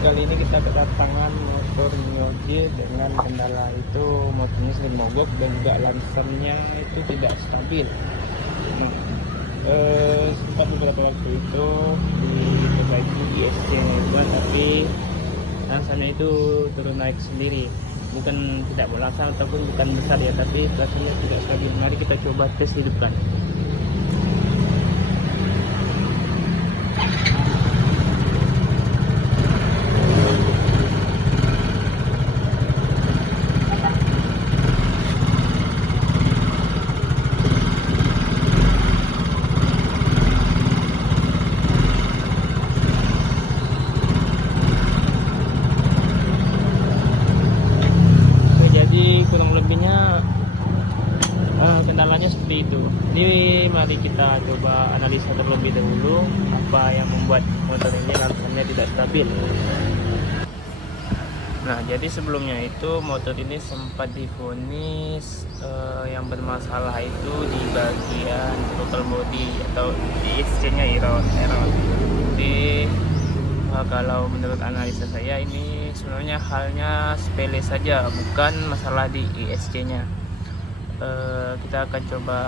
kali ini kita kedatangan motor Mio J dengan kendala itu motornya sering mogok dan juga lamsannya itu tidak stabil. Nah, sempat beberapa waktu itu diperbaiki ISC-nya buat, tapi lamsannya itu turun naik sendiri, bukan tidak berlangsang ataupun bukan besar ya, tapi lamsannya tidak stabil. Mari kita coba tes hidupkan. Kurang lebihnya kendalanya seperti itu. Jadi mari kita coba analisa terlebih dahulu apa yang membuat motor ini lamsannya tidak stabil. Nah, jadi sebelumnya itu motor ini sempat divonis yang bermasalah itu di bagian throttle body atau di ISC-nya error. Jadi kalau menurut analisa saya ini sebenarnya halnya sepele saja, bukan masalah di ISC-nya. Kita akan coba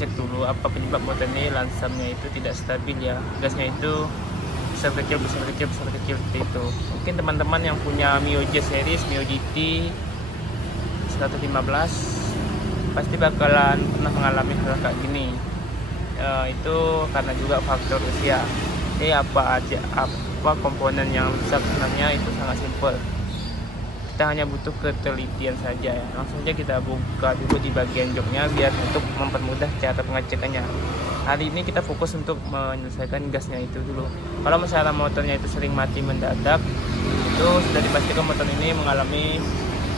cek dulu apa penyebab motor ini lamsannya itu tidak stabil ya. Gasnya itu besar kecil seperti itu. Mungkin teman-teman yang punya Mio J series, Mio GT 115 pasti bakalan pernah mengalami hal kayak gini. Itu karena juga faktor usia. Ini apa komponen yang rusak? Sebenarnya itu sangat simpel, kita hanya butuh ketelitian saja ya. Langsung saja kita buka dulu di bagian joknya biar untuk mempermudah cara pengecekannya. Hari ini kita fokus untuk menyelesaikan gasnya itu dulu. Kalau misalnya motornya itu sering mati mendadak, itu sudah dipastikan motor ini mengalami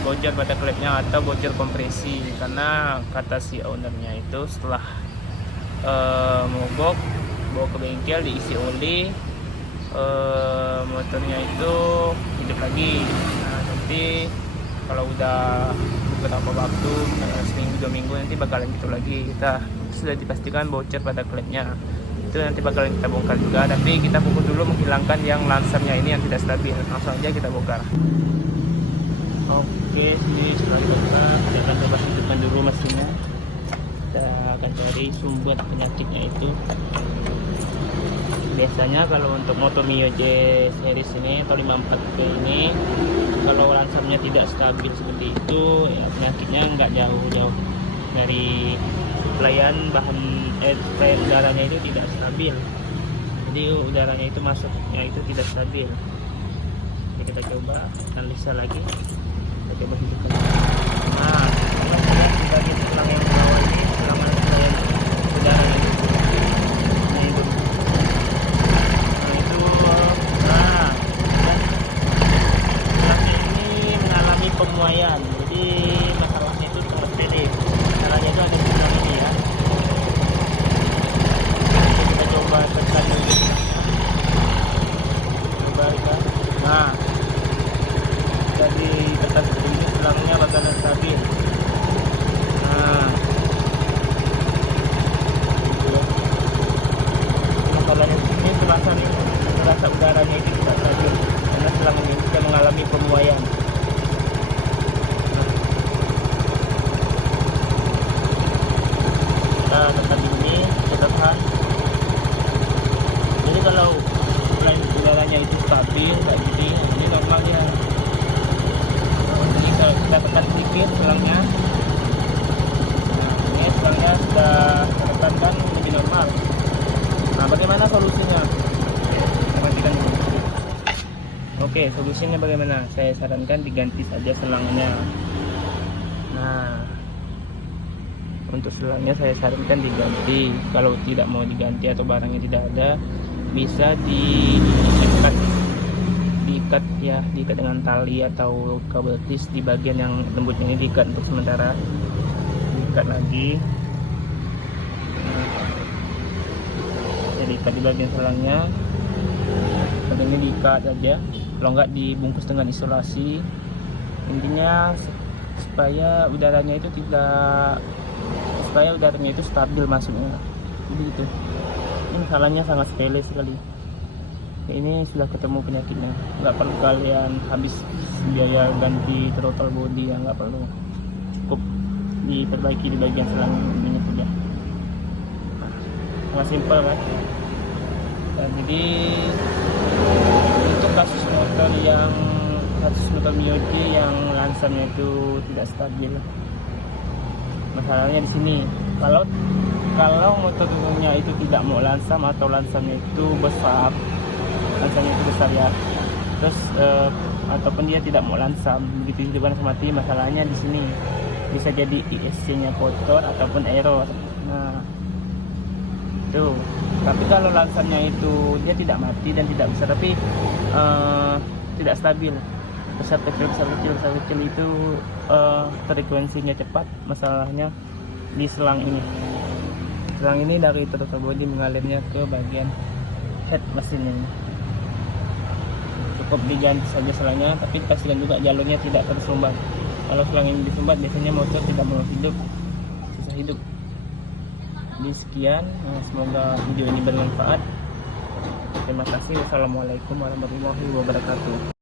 bocor pada klepnya atau bocor kompresi, karena kata si ownernya itu setelah mogok bawa ke bengkel diisi oli, motornya itu hidup lagi. Nah, nanti kalau udah beberapa waktu, seminggu 2 minggu nanti bakalan gitu lagi. Kita sudah dipastikan bocor pada klepnya, itu nanti bakalan kita bongkar juga. Tapi kita fokus dulu menghilangkan yang lamsannya ini yang tidak stabil. Langsung aja kita bongkar. Oke, ini sudah bongkar. Kita akan coba hidupkan dulu mesinnya. Kita akan cari sumber penyakitnya itu. Biasanya kalau untuk motor Mio J series ini atau 54P ini, kalau lamsannya tidak stabil seperti itu ya, penyakitnya nggak jauh-jauh dari pelayan bahan supaya udaranya itu tidak stabil. Jadi udaranya itu masuknya itu tidak stabil. Jadi kita coba analisa lagi, kita coba hidupkan. Nah, kita di bagian selang yang bawah ini, selama udara ini pemuaian. Jadi masalahnya itu sangat sepele. Masalahnya itu ada di dalam ini ya. Jadi kita coba tekan dulu. Coba kita. Nah, jadi tekan ini selangnya bakalan stabil. Nah, masalahnya ini terasa udaranya itu tidak stabil karena selang ini sudah mengalami pemuaian. Tekan ini, tekan. Jadi kalau udaranya itu stabil kayak gini, ini normal ya. Jadi kalau kita tekan sedikit selangnya, nah, ini selangnya sudah tekankan lebih normal. Nah, bagaimana solusinya? Perhatikan dulu. Oke, solusinya bagaimana? Saya sarankan diganti saja selangnya. Nah, untuk selangnya saya sarankan diganti. Kalau tidak mau diganti atau barangnya tidak ada, bisa diikat ya, diikat dengan tali atau kabel tis di bagian yang lembut ini, diikat untuk sementara, diikat lagi. Jadi ikat di bagian selangnya, ini diikat aja. Kalau enggak dibungkus dengan isolasi. Intinya supaya udaranya itu stabil masuknya. Jadi itu. Ini masalahnya sangat sepele sekali. ini sudah ketemu penyakitnya, nggak perlu kalian habis biaya ganti throttle body, yang nggak perlu, cukup diperbaiki di bagian selang ini saja. Sangat simpel kan. Nah, jadi untuk kasus motor Miyagi yang lansamnya itu tidak stabil, masalahnya di sini. Kalau motornya itu tidak mau lansam atau lansamnya itu besar, lansamnya itu besar ya, terus ataupun dia tidak mau lansam, begitu hidupkan mati, masalahnya di sini bisa jadi ISC-nya kotor ataupun error. Nah itu, tapi kalau lansamnya itu dia tidak mati dan tidak besar, tapi tidak stabil, besar kecil itu frekuensinya cepat. Masalahnya di selang ini dari throttle body mengalirnya ke bagian head mesin ini. Cukup diganti saja selangnya, tapi pastikan juga jalurnya tidak tersumbat. Kalau selang ini disumbat, biasanya motor tidak mau hidup, susah hidup. Jadi sekian, semoga video ini bermanfaat. Terima kasih. Wassalamualaikum warahmatullahi wabarakatuh.